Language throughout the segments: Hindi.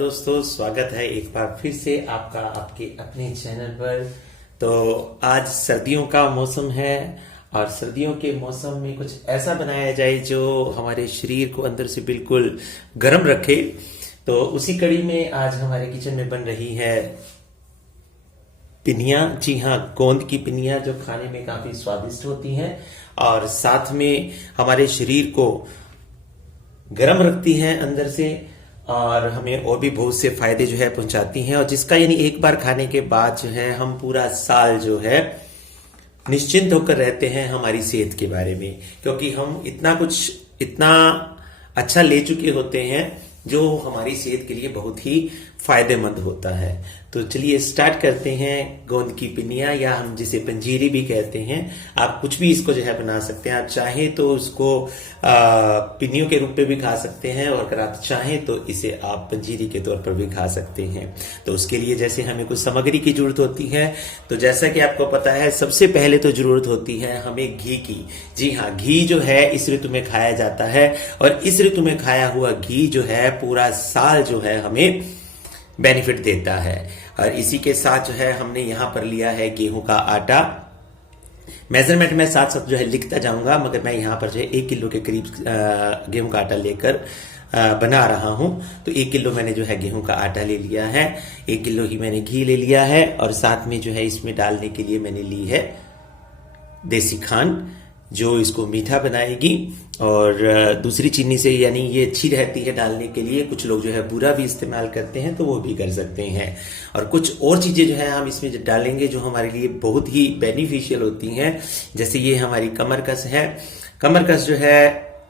दोस्तों, स्वागत है एक बार फिर से आपका आपके अपने चैनल पर। तो आज सर्दियों का मौसम है और सर्दियों के मौसम में कुछ ऐसा बनाया जाए जो हमारे शरीर को अंदर से बिल्कुल गर्म रखे। तो उसी कड़ी में आज हमारे किचन में बन रही है पिनिया। जी हाँ, गोंद की पिनिया जो खाने में काफी स्वादिष्ट होती हैं और साथ में हमारे शरीर को गर्म रखती हैं अंदर से और हमें और भी बहुत से फायदे जो है पहुंचाती हैं, और जिसका यानी एक बार खाने के बाद जो है हम पूरा साल जो है निश्चिंत होकर रहते हैं हमारी सेहत के बारे में, क्योंकि हम इतना अच्छा ले चुके होते हैं जो हमारी सेहत के लिए बहुत ही फायदेमंद होता है। तो चलिए स्टार्ट करते हैं गोंद की पिनिया, या हम जिसे पंजीरी भी कहते हैं। आप कुछ भी इसको जो है बना सकते हैं। आप चाहें तो इसको पिनियों के रूप में भी खा सकते हैं, और अगर आप चाहें तो इसे आप पंजीरी के तौर पर भी खा सकते हैं। तो उसके लिए जैसे हमें कुछ सामग्री की जरूरत होती है, तो जैसा कि आपको पता है सबसे पहले तो जरूरत होती है हमें घी की। जी हाँ, घी जो है इस ऋतु में खाया जाता है, और इस ऋतु में खाया हुआ घी जो है पूरा साल जो है हमें बेनिफिट देता है। और इसी के साथ जो है हमने यहां पर लिया है गेहूं का आटा। मेजरमेंट में साथ साथ जो है लिखता जाऊंगा, मगर मैं यहां पर जो है 1 किलो के करीब गेहूं का आटा लेकर बना रहा हूं। तो 1 किलो मैंने जो है गेहूं का आटा ले लिया है, 1 किलो ही मैंने घी ले लिया है, और साथ में जो है इसमें डालने के लिए मैंने ली है देसी खांड जो इसको मीठा बनाएगी। और दूसरी चीनी से यानी ये अच्छी रहती है डालने के लिए। कुछ लोग जो है बूरा भी इस्तेमाल करते हैं, तो वो भी कर सकते हैं। और कुछ और चीजें जो है हम इसमें डालेंगे जो हमारे लिए बहुत ही बेनिफिशियल होती हैं। जैसे ये हमारी कमरकस है। कमरकस जो है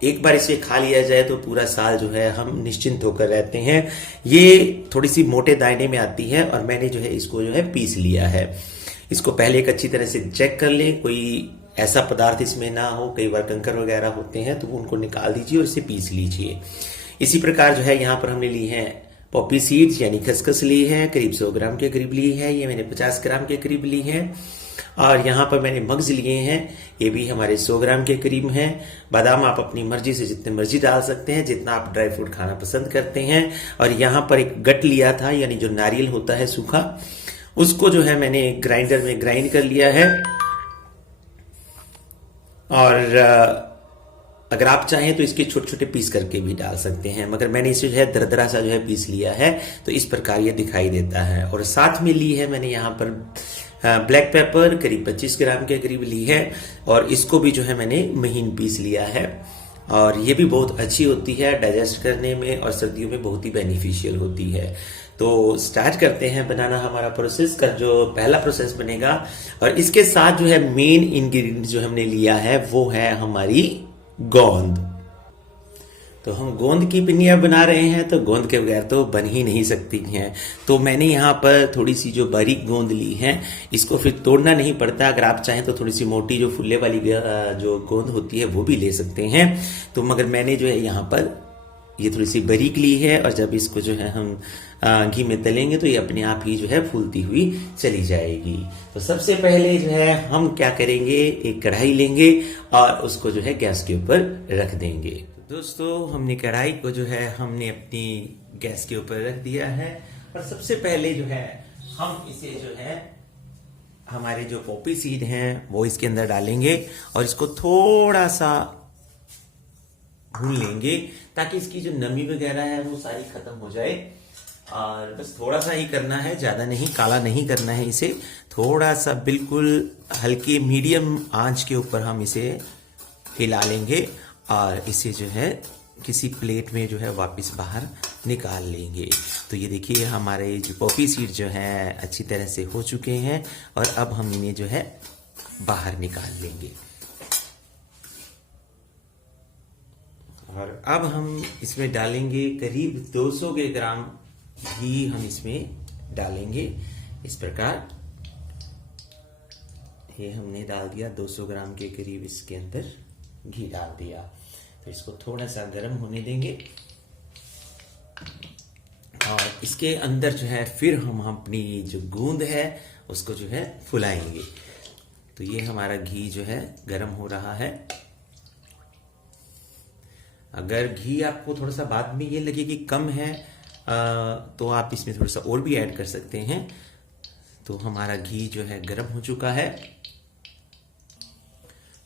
एक बार इसे खा लिया जाए तो पूरा साल जो है हम निश्चिंत होकर रहते हैं। ये थोड़ी सी मोटे दाने में आती है, और मैंने जो है इसको जो है पीस लिया है। इसको पहले एक अच्छी तरह से चेक कर लें, कोई ऐसा पदार्थ इसमें ना हो। कई बार कंकर वगैरह होते हैं तो उनको निकाल दीजिए और इसे पीस लीजिए। इसी प्रकार जो है यहाँ पर हमने ली है पॉपी सीड्स यानी खसखस ली है, करीब 100 ग्राम के करीब ली है। ये मैंने 50 ग्राम के करीब ली है। और यहाँ पर मैंने मग्ज लिए हैं, ये भी हमारे 100 ग्राम के करीब हैं। बादाम आप अपनी मर्जी से जितने मर्जी डाल सकते हैं, जितना आप ड्राई फ्रूट खाना पसंद करते हैं। और यहाँ पर एक गट लिया था, यानी जो नारियल होता है सूखा, उसको जो है मैंने ग्राइंडर में ग्राइंड कर लिया है। और अगर आप चाहें तो इसके छोटे छोटे पीस करके भी डाल सकते हैं, मगर मैंने इसे जो है दरदरा सा जो है पीस लिया है, तो इस प्रकार ये दिखाई देता है। और साथ में ली है मैंने यहाँ पर ब्लैक पेपर, करीब 25 ग्राम के करीब ली है, और इसको भी जो है मैंने महीन पीस लिया है। और ये भी बहुत अच्छी होती है डाइजेस्ट करने में, और सर्दियों में बहुत ही बेनिफिशियल होती है। तो स्टार्ट करते हैं बनाना हमारा प्रोसेस का। जो पहला प्रोसेस बनेगा, और इसके साथ जो है मेन इंग्रेडिएंट जो हमने लिया है वो है हमारी गोंद। तो हम गोंद की पिनिया बना रहे हैं, तो गोंद के बगैर तो बन ही नहीं सकती हैं। तो मैंने यहाँ पर थोड़ी सी जो बारीक गोंद ली है, इसको फिर तोड़ना नहीं पड़ता। अगर आप चाहें तो थोड़ी सी मोटी जो फुल्ले वाली जो गोंद होती है वो भी ले सकते हैं। तो मगर मैंने जो है यहाँ पर ये थोड़ी सी बारीक ली है, और जब इसको जो है हम घी में तलेंगे तो ये अपने आप ही जो है फूलती हुई चली जाएगी। तो सबसे पहले जो है हम क्या करेंगे, एक कढ़ाई लेंगे और उसको जो है गैस के ऊपर रख देंगे। दोस्तों, हमने कढ़ाई को जो है हमने अपनी गैस के ऊपर रख दिया है, और सबसे पहले जो है हम इसे जो है हमारे जो पॉपी सीड हैं वो इसके अंदर डालेंगे, और इसको थोड़ा सा भून लेंगे ताकि इसकी जो नमी वगैरह है वो सारी खत्म हो जाए। और बस थोड़ा सा ही करना है, ज्यादा नहीं, काला नहीं करना है इसे। थोड़ा सा बिल्कुल हल्के मीडियम आंच के ऊपर हम इसे हिला लेंगे, और इसे जो है किसी प्लेट में जो है वापस बाहर निकाल लेंगे। तो ये देखिए हमारे जो पॉपी सीड जो है अच्छी तरह से हो चुके हैं, और अब हम इन्हें जो है बाहर निकाल लेंगे। और अब हम इसमें डालेंगे करीब 200 के ग्राम घी, हम इसमें डालेंगे इस प्रकार। ये हमने डाल दिया 200 ग्राम के करीब, इसके अंदर घी डाल दिया। तो इसको थोड़ा सा गर्म होने देंगे, और इसके अंदर जो है फिर हम अपनी जो गूंद है उसको जो है फुलाएंगे। तो ये हमारा घी जो है गर्म हो रहा है। अगर घी आपको थोड़ा सा बाद में ये लगे कि कम है, तो आप इसमें थोड़ा सा और भी ऐड कर सकते हैं। तो हमारा घी जो है गर्म हो चुका है।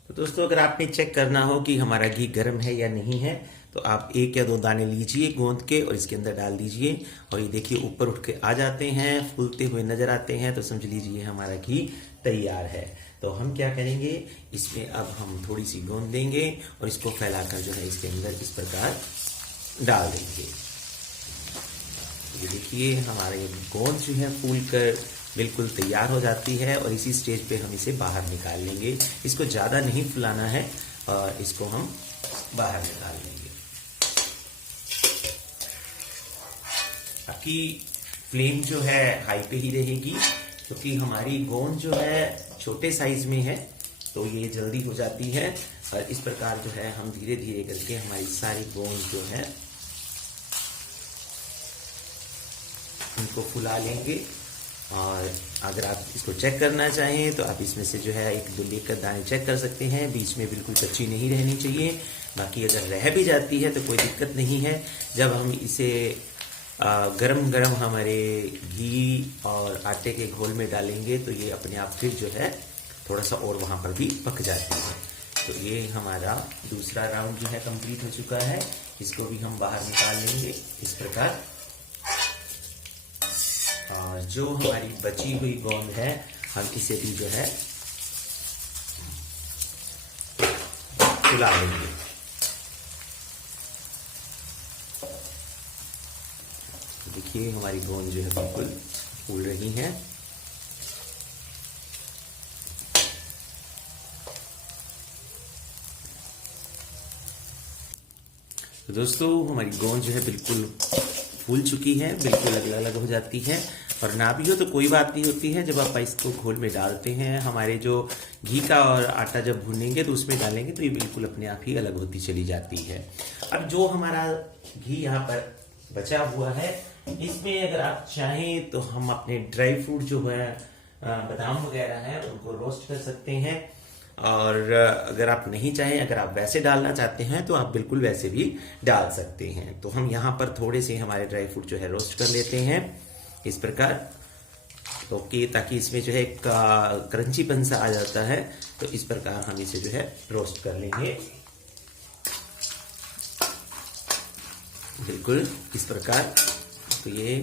तो दोस्तों, अगर आपने चेक करना हो कि हमारा घी गर्म है या नहीं है, तो आप 1 या 2 दाने लीजिए गोंद के और इसके अंदर डाल दीजिए, और ये देखिए ऊपर उठ के आ जाते हैं, फूलते हुए नजर आते हैं, तो समझ लीजिए हमारा घी तैयार है। तो हम क्या करेंगे, इसमें अब हम थोड़ी सी गोंद देंगे और इसको फैलाकर जो है इसके अंदर इस प्रकार डाल देंगे। ये देखिए हमारे गोंद जो है फूल कर बिल्कुल तैयार हो जाती है, और इसी स्टेज पे हम इसे बाहर निकाल लेंगे। इसको ज़्यादा नहीं फुलाना है, और इसको हम बाहर निकाल लेंगे। आपकी फ्लेम जो है हाई पे ही रहेगी, क्योंकि हमारी गोंद जो है छोटे साइज में है, तो ये जल्दी हो जाती है। और इस प्रकार जो है हम धीरे धीरे करके हमारी सारी गोंद जो है इनको फुला लेंगे। और अगर आप इसको चेक करना चाहें तो आप इसमें से जो है 1-2 लेकर दाने चेक कर सकते हैं, बीच में बिल्कुल कच्ची नहीं रहनी चाहिए। बाकी अगर रह भी जाती है तो कोई दिक्कत नहीं है। जब हम इसे गरम गरम हमारे घी और आटे के घोल में डालेंगे तो ये अपने आप फिर जो है थोड़ा सा और वहाँ पर भी पक जाती है। तो ये हमारा दूसरा राउंड जो है कंप्लीट हो चुका है। इसको भी हम बाहर निकाल लेंगे इस प्रकार। और जो हमारी बची हुई गोंद है हम इसे भी जो है फुला लेंगे। देखिए हमारी गोंद जो है बिल्कुल फूल रही है। तो दोस्तों, हमारी गोंद जो है बिल्कुल फूल चुकी है, बिल्कुल अलग अलग हो जाती है। और ना भी हो तो कोई बात नहीं होती है, जब आप इसको घोल में डालते हैं, हमारे जो घी का और आटा जब भूनेंगे तो उसमें डालेंगे तो ये बिल्कुल अपने आप ही अलग होती चली जाती है। अब जो हमारा घी यहाँ पर बचा हुआ है, इसमें अगर आप चाहें तो हम अपने ड्राई फ्रूट जो है बादाम वगैरह है उनको रोस्ट कर सकते हैं। और अगर आप नहीं चाहें, अगर आप वैसे डालना चाहते हैं तो आप बिल्कुल वैसे भी डाल सकते हैं। तो हम यहाँ पर थोड़े से हमारे ड्राई फ्रूट जो है रोस्ट कर लेते हैं इस प्रकार, ओके, ताकि इसमें जो है एक क्रंचीपन सा आ जाता है। तो इस प्रकार हम इसे जो है रोस्ट कर लेंगे बिल्कुल इस प्रकार। तो ये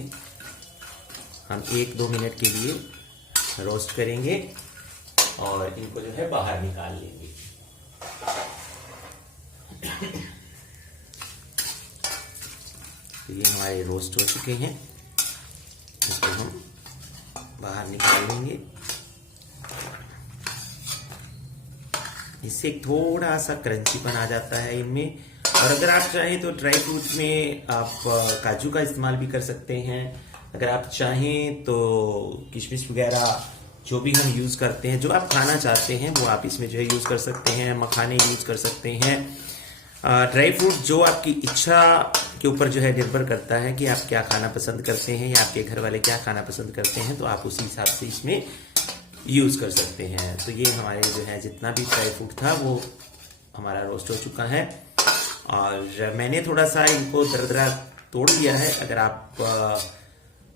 हम 1-2 मिनट के लिए रोस्ट करेंगे और इनको जो है बाहर निकाल लेंगे। तो ये हमारे रोस्ट हो चुके हैं, इसको हम बाहर निकाल लेंगे। इससे थोड़ा सा क्रंचीपन आ जाता है इनमें। और अगर आप चाहें तो ड्राई फ्रूट में आप काजू का इस्तेमाल भी कर सकते हैं। अगर आप चाहें तो किशमिश वगैरह जो भी हम यूज करते हैं, जो आप खाना चाहते हैं वो आप इसमें जो है यूज कर सकते हैं। मखाने यूज कर सकते हैं। ड्राई फ्रूट जो आपकी इच्छा के ऊपर जो है निर्भर करता है कि आप क्या खाना पसंद करते हैं या आपके घर वाले क्या खाना पसंद करते हैं, तो आप उसी हिसाब से इसमें यूज कर सकते हैं। तो ये हमारे जो है जितना भी ड्राई फ्रूट था वो हमारा रोस्ट हो चुका है। और मैंने थोड़ा सा इनको दरदरा तोड़ दिया है। अगर आप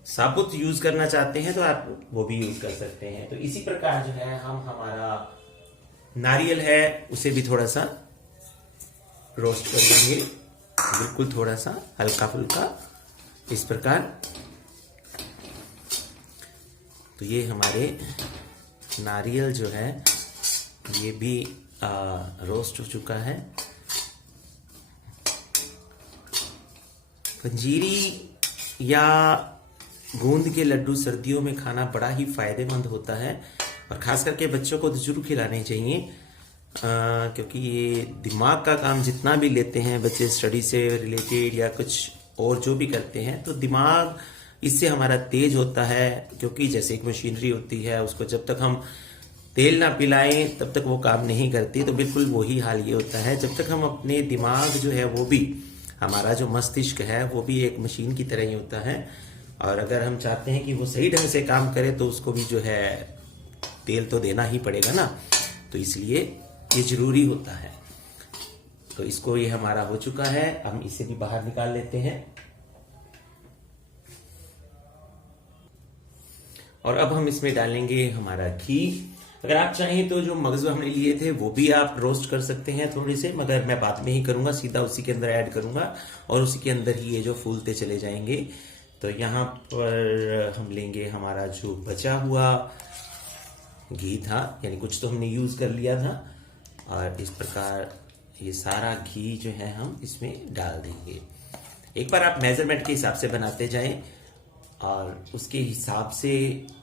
साबुत यूज करना चाहते हैं तो आप वो भी यूज कर सकते हैं। तो इसी प्रकार जो है हम हमारा नारियल है उसे भी थोड़ा सा रोस्ट कर देंगे, बिल्कुल थोड़ा सा हल्का फुल्का इस प्रकार। तो ये हमारे नारियल जो है ये भी रोस्ट हो चुका है। पंजीरी या गोंद के लड्डू सर्दियों में खाना बड़ा ही फायदेमंद होता है, और खास करके बच्चों को तो जरूर खिलाने चाहिए, क्योंकि ये दिमाग का काम जितना भी लेते हैं बच्चे, स्टडी से रिलेटेड या कुछ और जो भी करते हैं, तो दिमाग इससे हमारा तेज होता है। क्योंकि जैसे एक मशीनरी होती है, उसको जब तक हम तेल ना पिलाएं तब तक वो काम नहीं करती। तो बिल्कुल वही हाल ये होता है, जब तक हम अपने दिमाग जो है वो भी, हमारा जो मस्तिष्क है वो भी एक मशीन की तरह ही होता है, और अगर हम चाहते हैं कि वो सही ढंग से काम करे तो उसको भी जो है तेल तो देना ही पड़ेगा ना। तो इसलिए ये जरूरी होता है। तो इसको ये हमारा हो चुका है, हम इसे भी बाहर निकाल लेते हैं। और अब हम इसमें डालेंगे हमारा घी। अगर आप चाहें तो जो मगज हमने लिए थे वो भी आप रोस्ट कर सकते हैं थोड़े से, मगर मैं बाद में ही करूंगा, सीधा उसी के अंदर ऐड करूंगा और उसी के अंदर ही ये जो फूलते चले जाएंगे। तो यहाँ पर हम लेंगे हमारा जो बचा हुआ घी था, यानी कुछ तो हमने यूज कर लिया था, और इस प्रकार ये सारा घी जो है हम इसमें डाल देंगे। एक बार आप मेजरमेंट के हिसाब से बनाते जाएं और उसके हिसाब से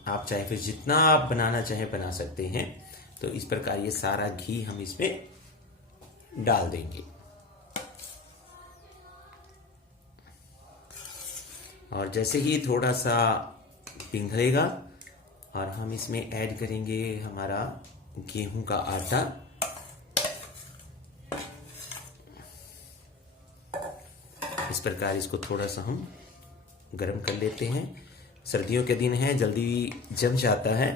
आप चाहे फिर जितना आप बनाना चाहे बना सकते हैं। तो इस प्रकार ये सारा घी हम इसमें डाल देंगे और जैसे ही थोड़ा सा पिघलेगा और हम इसमें ऐड करेंगे हमारा गेहूं का आटा। इस प्रकार इसको थोड़ा सा हम गरम कर लेते हैं। सर्दियों के दिन है, जल्दी जम जाता है,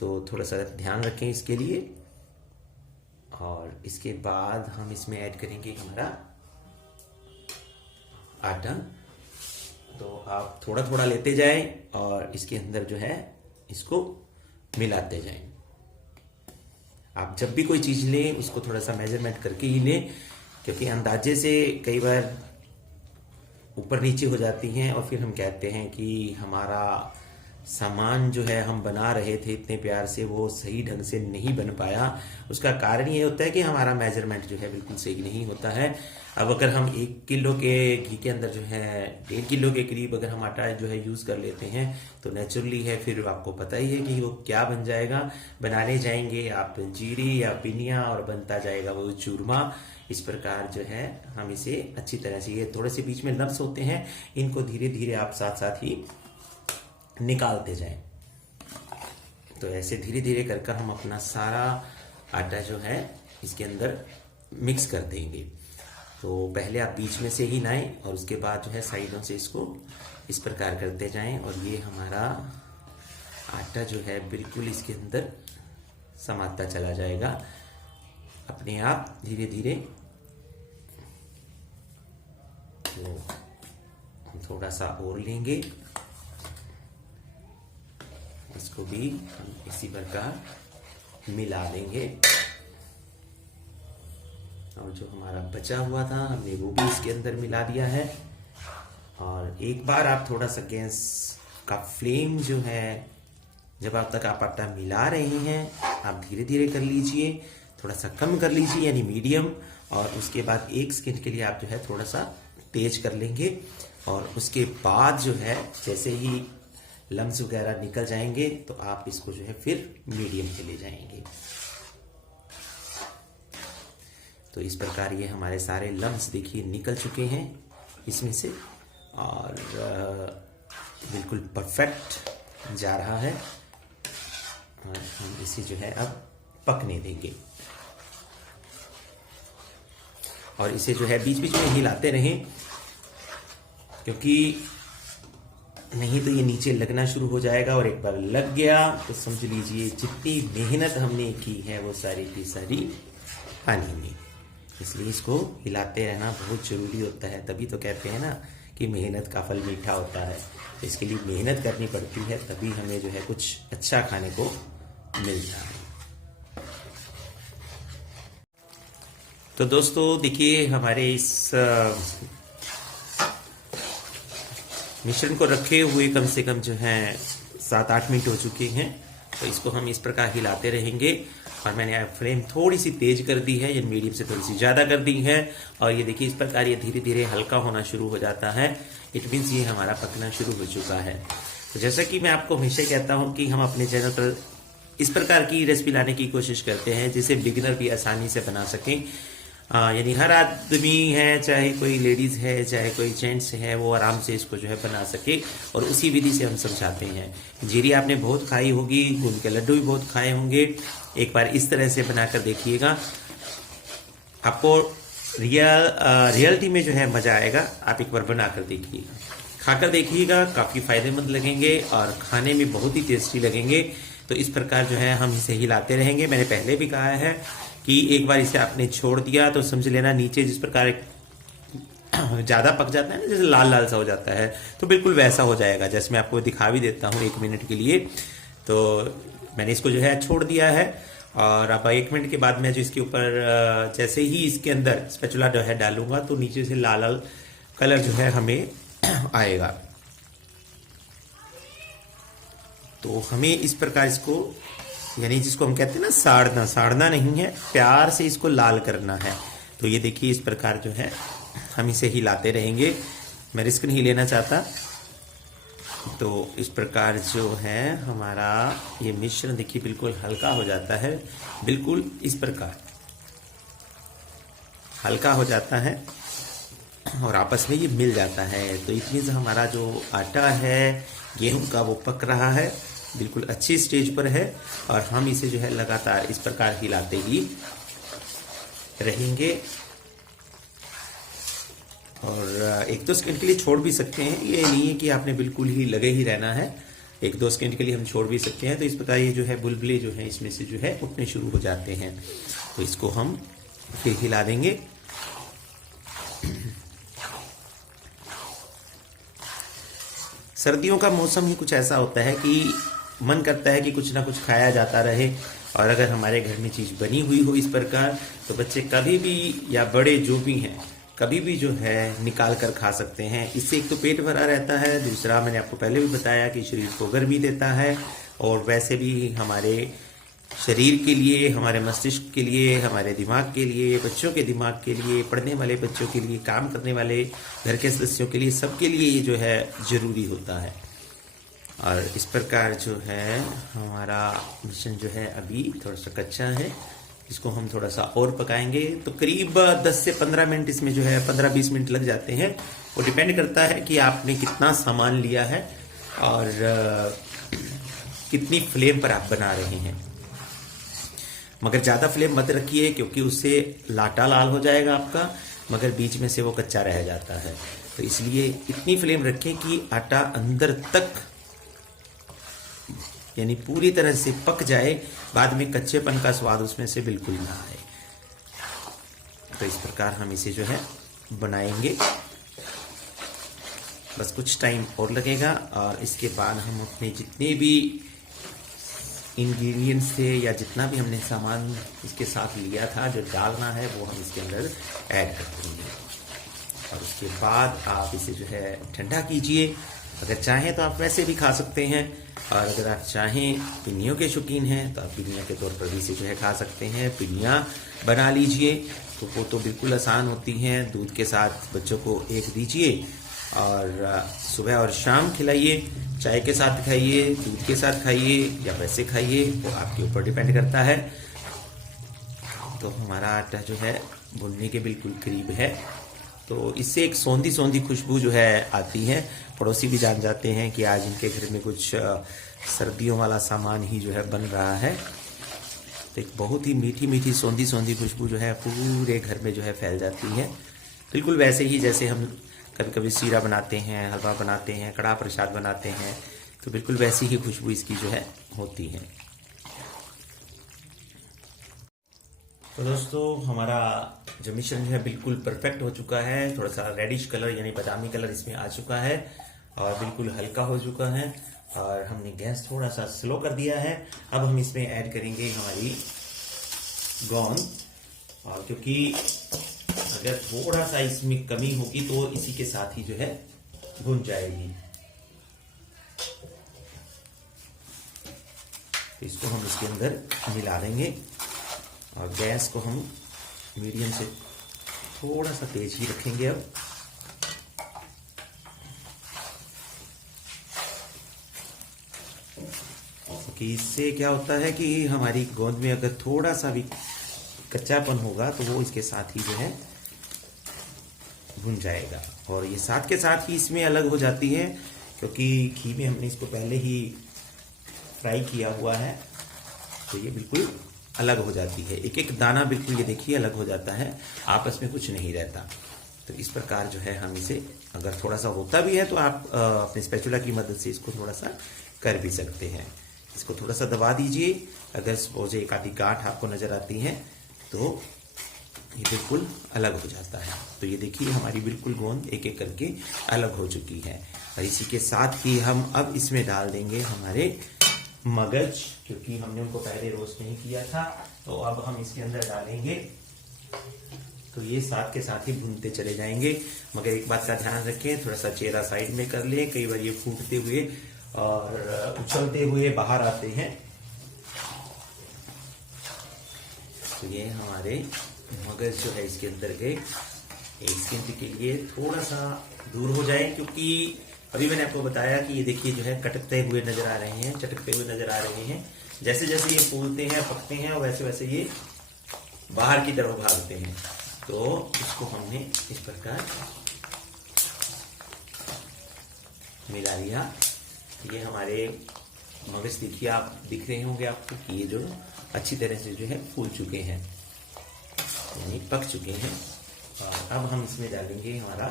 तो थोड़ा सा ध्यान रखें इसके लिए। और इसके बाद हम इसमें ऐड करेंगे हमारा आटा। तो आप थोड़ा थोड़ा लेते जाएं और इसके अंदर जो है इसको मिलाते जाएं। आप जब भी कोई चीज लें उसको थोड़ा सा मेजरमेंट करके ही लें, क्योंकि अंदाजे से कई बार ऊपर नीचे हो जाती हैं और फिर हम कहते हैं कि हमारा सामान जो है हम बना रहे थे इतने प्यार से वो सही ढंग से नहीं बन पाया। उसका कारण ये होता है कि हमारा मेजरमेंट जो है बिल्कुल सही नहीं होता है। अब अगर हम 1 किलो के घी के अंदर जो है 1.5 किलो के करीब अगर हम आटा जो है यूज कर लेते हैं तो नेचुरली है फिर आपको पता ही है कि वो क्या बन जाएगा। बनाने जाएंगे आप जीरी या पिनिया और बनता जाएगा वो चूरमा। इस प्रकार जो है हम इसे अच्छी तरह से, ये थोड़े से बीच में लम्स होते हैं, इनको धीरे धीरे आप साथ साथ ही निकालते जाएं। तो ऐसे धीरे धीरे कर कर हम अपना सारा आटा जो है इसके अंदर मिक्स कर देंगे। तो पहले आप बीच में से ही लाएं और उसके बाद जो है साइडों से इसको इस प्रकार करते जाएं और ये हमारा आटा जो है बिल्कुल इसके अंदर समाता चला जाएगा अपने आप धीरे धीरे। तो हम थोड़ा सा और लेंगे, इसको भी हम इसी प्रकार मिला देंगे और जो हमारा बचा हुआ था हमने वो भी इसके अंदर मिला दिया है। और एक बार आप थोड़ा सा गैस का फ्लेम जो है जब आप तक आप आटा मिला रहे हैं आप धीरे धीरे कर लीजिए, थोड़ा सा कम कर लीजिए यानी मीडियम, और उसके बाद 1 सेकंड के लिए आप जो है थोड़ा सा तेज कर लेंगे। और उसके बाद जो है जैसे ही लम्स वगैरह निकल जाएंगे तो आप इसको जो है फिर मीडियम पे ले जाएंगे। तो इस प्रकार ये हमारे सारे लम्स देखिए निकल चुके हैं इसमें से और बिल्कुल परफेक्ट जा रहा है। और हम इसे जो है अब पकने देंगे और इसे जो है बीच बीच में हिलाते रहें, क्योंकि नहीं तो ये नीचे लगना शुरू हो जाएगा और एक बार लग गया तो समझ लीजिए जितनी मेहनत हमने की है वो सारी की सारी पानी में। इसलिए इसको हिलाते रहना बहुत जरूरी होता है। तभी तो कहते हैं ना कि मेहनत का फल मीठा होता है। इसके लिए मेहनत करनी पड़ती है, तभी हमें जो है कुछ अच्छा खाने को मिलता है। तो दोस्तों देखिए हमारे इस मिश्रण को रखे हुए कम से कम जो है 7-8 मिनट हो चुके हैं। तो इसको हम इस प्रकार हिलाते रहेंगे और मैंने फ्लेम थोड़ी सी तेज कर दी है, या मीडियम से थोड़ी सी ज्यादा कर दी है। और ये देखिए इस प्रकार ये धीरे धीरे हल्का होना शुरू हो जाता है। इट मीन्स ये हमारा पकना शुरू हो चुका है। तो जैसा कि मैं आपको हमेशा कहता हूं कि हम अपने चैनल पर इस प्रकार की रेसिपी लाने की कोशिश करते हैं जिसे बिगिनर भी आसानी से बना सकें। यानी हर आदमी है, चाहे कोई लेडीज है चाहे कोई जेंट्स है, वो आराम से इसको जो है बना सके। और उसी विधि से हम समझाते हैं। जीरी आपने बहुत खाई होगी, गूंद के लड्डू भी बहुत खाए होंगे। एक बार इस तरह से बनाकर देखिएगा, आपको रियलिटी में जो है मजा आएगा। आप एक बार बनाकर देखिएगा, खाकर देखिएगा, काफी फायदेमंद लगेंगे और खाने में बहुत ही टेस्टी लगेंगे। तो इस प्रकार जो है हम इसे हिलाते रहेंगे। मैंने पहले भी कहा है कि एक बार इसे आपने छोड़ दिया तो समझ लेना नीचे जिस प्रकार ज़्यादा पक जाता है ना, जैसे लाल लाल सा हो जाता है, तो बिल्कुल वैसा हो जाएगा। जैसे मैं आपको दिखा भी देता हूँ 1 मिनट के लिए। तो मैंने इसको जो है छोड़ दिया है, और अब 1 मिनट के बाद मैं जो इसके ऊपर जैसे ही इसके अंदर स्पैचुला जो है डालूंगा, तो नीचे से लाल लाल कलर जो है हमें आएगा। तो हमें इस प्रकार इसको, यानी जिसको हम कहते हैं ना साड़ना, साड़ना नहीं है, प्यार से इसको लाल करना है। तो ये देखिए इस प्रकार जो है हम इसे हिलाते रहेंगे, मैं रिस्क नहीं लेना चाहता। तो इस प्रकार जो है हमारा ये मिश्रण देखिए बिल्कुल हल्का हो जाता है, बिल्कुल इस प्रकार हल्का हो जाता है और आपस में ये मिल जाता है। तो इतनी से हमारा जो आटा है गेहूं का वो पक रहा है, बिल्कुल अच्छी स्टेज पर है, और हम इसे जो है लगातार इस प्रकार हिलाते ही रहेंगे। और 1-2 सेकंड के लिए छोड़ भी सकते हैं, ये नहीं है कि आपने बिल्कुल ही लगे ही रहना है, 1-2 सेकंड के लिए हम छोड़ भी सकते हैं। तो इस प्रकार ये जो है बुलबुले जो है इसमें से जो है उठने शुरू हो जाते हैं। तो इसको हम फिर हिला देंगे। सर्दियों का मौसम ही कुछ ऐसा होता है कि मन करता है कि कुछ ना कुछ खाया जाता रहे, और अगर हमारे घर में चीज़ बनी हुई हो इस प्रकार, तो बच्चे कभी भी या बड़े जो भी हैं कभी भी जो है निकाल कर खा सकते हैं। इससे एक तो पेट भरा रहता है, दूसरा मैंने आपको पहले भी बताया कि शरीर को गर्मी देता है, और वैसे भी हमारे शरीर के लिए, हमारे मस्तिष्क के लिए, हमारे दिमाग के लिए, बच्चों के दिमाग के लिए, पढ़ने वाले बच्चों के लिए, काम करने वाले घर के सदस्यों के लिए, सबके लिए ये जो है ज़रूरी होता है। और इस प्रकार जो है हमारा मिश्रण जो है अभी थोड़ा सा कच्चा है, इसको हम थोड़ा सा और पकाएंगे। तो करीब 10 से 15 मिनट इसमें जो है 15-20 मिनट लग जाते हैं। वो डिपेंड करता है कि आपने कितना सामान लिया है और कितनी फ्लेम पर आप बना रहे हैं। मगर ज़्यादा फ्लेम मत रखिए, क्योंकि उससे लाटा लाल हो जाएगा आपका, मगर बीच में से वो कच्चा रह जाता है। तो इसलिए इतनी फ्लेम रखें कि आटा अंदर तक यानी पूरी तरह से पक जाए, बाद में कच्चेपन का स्वाद उसमें से बिल्कुल ना आए। तो इस प्रकार हम इसे जो है बनाएंगे। बस कुछ टाइम और लगेगा, और इसके बाद हम अपने जितने भी इंग्रेडिएंट्स थे या जितना भी हमने सामान इसके साथ लिया था जो डालना है, वो हम इसके अंदर ऐड कर देंगे। और उसके बाद आप इसे जो है ठंडा कीजिए। अगर चाहें तो आप वैसे भी खा सकते हैं, और अगर आप चाहें पिन्नियों के शौकीन हैं तो आप पिन्नियाँ के तौर पर भी इसे जो है खा सकते हैं। पिन्नियाँ बना लीजिए, तो वो तो बिल्कुल आसान होती हैं। दूध के साथ बच्चों को एक दीजिए, और सुबह और शाम खिलाइए, चाय के साथ खाइए, दूध के साथ खाइए, या वैसे खाइए, वो आपके ऊपर डिपेंड करता है। तो हमारा आटा जो है भुनने के बिल्कुल करीब है। तो इससे एक सौंधी सौंधी खुशबू जो है आती है। पड़ोसी भी जान जाते हैं कि आज इनके घर में कुछ सर्दियों वाला सामान ही जो है बन रहा है। तो एक बहुत ही मीठी मीठी सौंधी सौंधी खुशबू जो है पूरे घर में जो है फैल जाती है। बिल्कुल वैसे ही जैसे हम कभी कभी सीरा बनाते हैं, हलवा बनाते हैं, कड़ाह प्रसाद बनाते हैं, तो बिल्कुल वैसी ही खुशबू इसकी जो है होती है। तो दोस्तों हमारा जो मिश्रण जो है बिल्कुल परफेक्ट हो चुका है। थोड़ा सा रेडिश कलर यानी बादामी कलर इसमें आ चुका है, और बिल्कुल हल्का हो चुका है, और हमने गैस थोड़ा सा स्लो कर दिया है। अब हम इसमें ऐड करेंगे हमारी गोंद, और क्योंकि अगर थोड़ा सा इसमें कमी होगी तो इसी के साथ ही जो है भुन जाएगी। तो इसको हम इसके अंदर मिला देंगे, और गैस को हम मीडियम से थोड़ा सा तेज ही रखेंगे। अब क्योंकि इससे क्या होता है कि हमारी गोंद में अगर थोड़ा सा भी कच्चापन होगा तो वो इसके साथ ही जो है भुन जाएगा। और ये साथ के साथ ही इसमें अलग हो जाती है, क्योंकि घी में हमने इसको पहले ही फ्राई किया हुआ है, तो ये बिल्कुल अलग हो जाती है। एक एक दाना बिल्कुल ये देखिए अलग हो जाता है, आपस में कुछ नहीं रहता। तो इस प्रकार जो है हम इसे, अगर थोड़ा सा होता भी है तो आप अपने स्पैचुला की मदद से इसको थोड़ा सा कर भी सकते हैं। इसको थोड़ा सा दबा दीजिए, अगर सपोज एक आधी गांठ आपको नजर आती है तो ये बिल्कुल अलग हो जाता है। तो ये देखिए हमारी बिल्कुल गोंद एक एक करके अलग हो चुकी है। और इसी के साथ ही हम अब इसमें डाल देंगे हमारे मगज, क्योंकि हमने उनको पहले रोस्ट नहीं किया था। तो अब हम इसके अंदर डालेंगे, तो ये साथ के साथ ही भूनते चले जाएंगे। मगर एक बात का ध्यान रखें, थोड़ा सा चेहरा साइड में कर लें, कई बार ये फूटते हुए और उछलते हुए बाहर आते हैं। तो ये हमारे मगज जो है इसके अंदर गए। इसके के लिए थोड़ा सा दूर हो जाए, क्योंकि अभी मैंने आपको बताया कि ये देखिए जो है कटकते हुए नजर आ रहे हैं, चटकते हुए नजर आ रहे हैं। जैसे जैसे ये फूलते हैं, पकते हैं, और वैसे वैसे ये बाहर की तरफ भागते हैं। तो इसको हमने इस प्रकार मिला लिया। ये हमारे मगज देखिए, आप दिख रहे होंगे आपको कि ये जो अच्छी तरह से जो है फूल चुके हैं, यानी पक चुके हैं। और अब हम इसमें डालेंगे हमारा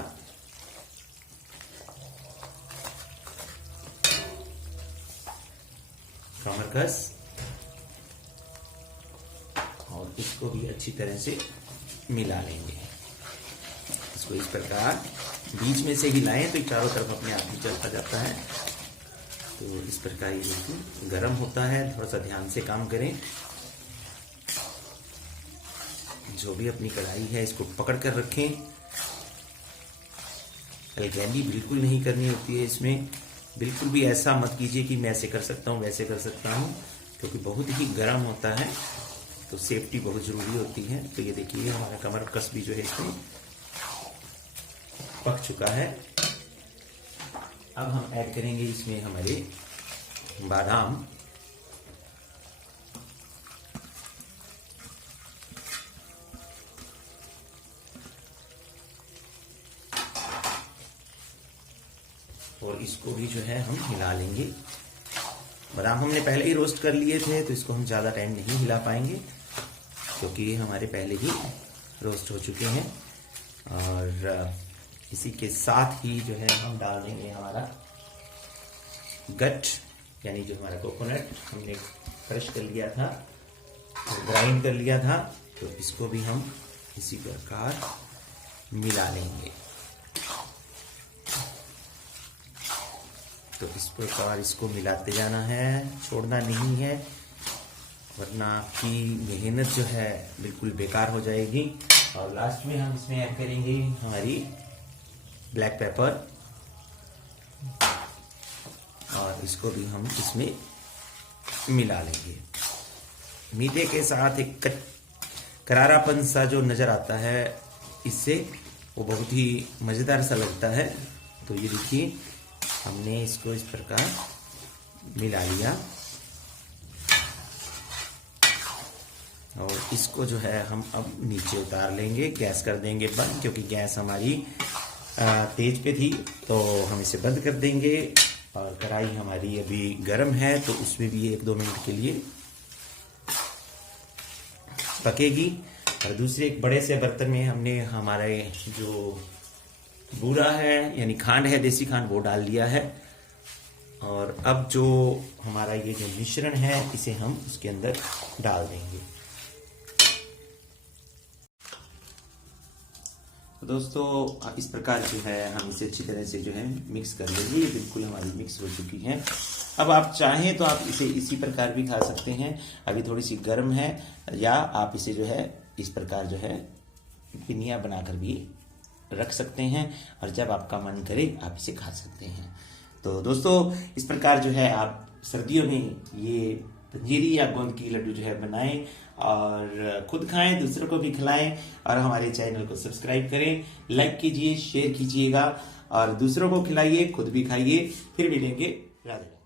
कमरकस, और इसको भी अच्छी तरह से मिला लेंगे। इसको इस प्रकार बीच में से हिलाएं तो चारों तरफ अपने आप ही चलता जाता है। तो इस प्रकार ये बिल्कुल गर्म होता है, थोड़ा सा ध्यान से काम करें। जो भी अपनी कढ़ाई है इसको पकड़ कर रखें। अलगैंडी बिल्कुल नहीं करनी होती है इसमें। बिल्कुल भी ऐसा मत कीजिए कि मैं ऐसे कर सकता हूँ, वैसे कर सकता हूँ, क्योंकि बहुत ही गर्म होता है। तो सेफ्टी बहुत जरूरी होती है। तो ये देखिए हमारा कमरकस भी जो है इसमें पक चुका है। अब हम ऐड करेंगे इसमें हमारे बादाम, और इसको भी जो है हम हिला लेंगे। बादाम हमने पहले ही रोस्ट कर लिए थे, तो इसको हम ज़्यादा टाइम नहीं हिला पाएंगे, क्योंकि ये हमारे पहले ही रोस्ट हो चुके हैं। और इसी के साथ ही जो है हम डाल देंगे हमारा गट, यानी जो हमारा कोकोनट हमने क्रश कर लिया था, ग्राइंड कर लिया था। तो इसको भी हम इसी प्रकार मिला लेंगे। तो इस प्रकार इसको मिलाते जाना है, छोड़ना नहीं है, वरना आपकी मेहनत जो है बिल्कुल बेकार हो जाएगी। और लास्ट में हम इसमें ऐड करेंगे हमारी ब्लैक पेपर, और इसको भी हम इसमें मिला लेंगे। मीठे के साथ एक करारापन सा जो नजर आता है इससे, वो बहुत ही मजेदार सा लगता है। तो ये देखिए हमने इसको इस प्रकार मिला लिया, और इसको जो है हम अब नीचे उतार लेंगे। गैस कर देंगे बंद, क्योंकि गैस हमारी तेज पे थी, तो हम इसे बंद कर देंगे। और कढ़ाई हमारी अभी गर्म है, तो उसमें भी 1-2 मिनट के लिए पकेगी। और दूसरे एक बड़े से बर्तन में हमने हमारे जो बूरा है, यानी खांड है, देसी खांड, वो डाल लिया है। और अब जो हमारा ये जो मिश्रण है, इसे हम उसके अंदर डाल देंगे। तो दोस्तों इस प्रकार जो है हम इसे अच्छी तरह से जो है मिक्स कर लेंगे। ये बिल्कुल हमारी मिक्स हो चुकी है। अब आप चाहें तो आप इसे इसी प्रकार भी खा सकते हैं, अभी थोड़ी सी गर्म है, या आप इसे जो है इस प्रकार जो है पिनिया बनाकर भी रख सकते हैं, और जब आपका मन करे आप इसे खा सकते हैं। तो दोस्तों इस प्रकार जो है आप सर्दियों में ये पंजीरी या गोंद की लड्डू जो है बनाएं, और खुद खाएं, दूसरों को भी खिलाएं, और हमारे चैनल को सब्सक्राइब करें, लाइक कीजिए, शेयर कीजिएगा, और दूसरों को खिलाइए, खुद भी खाइए। फिर मिलेंगे। राधे।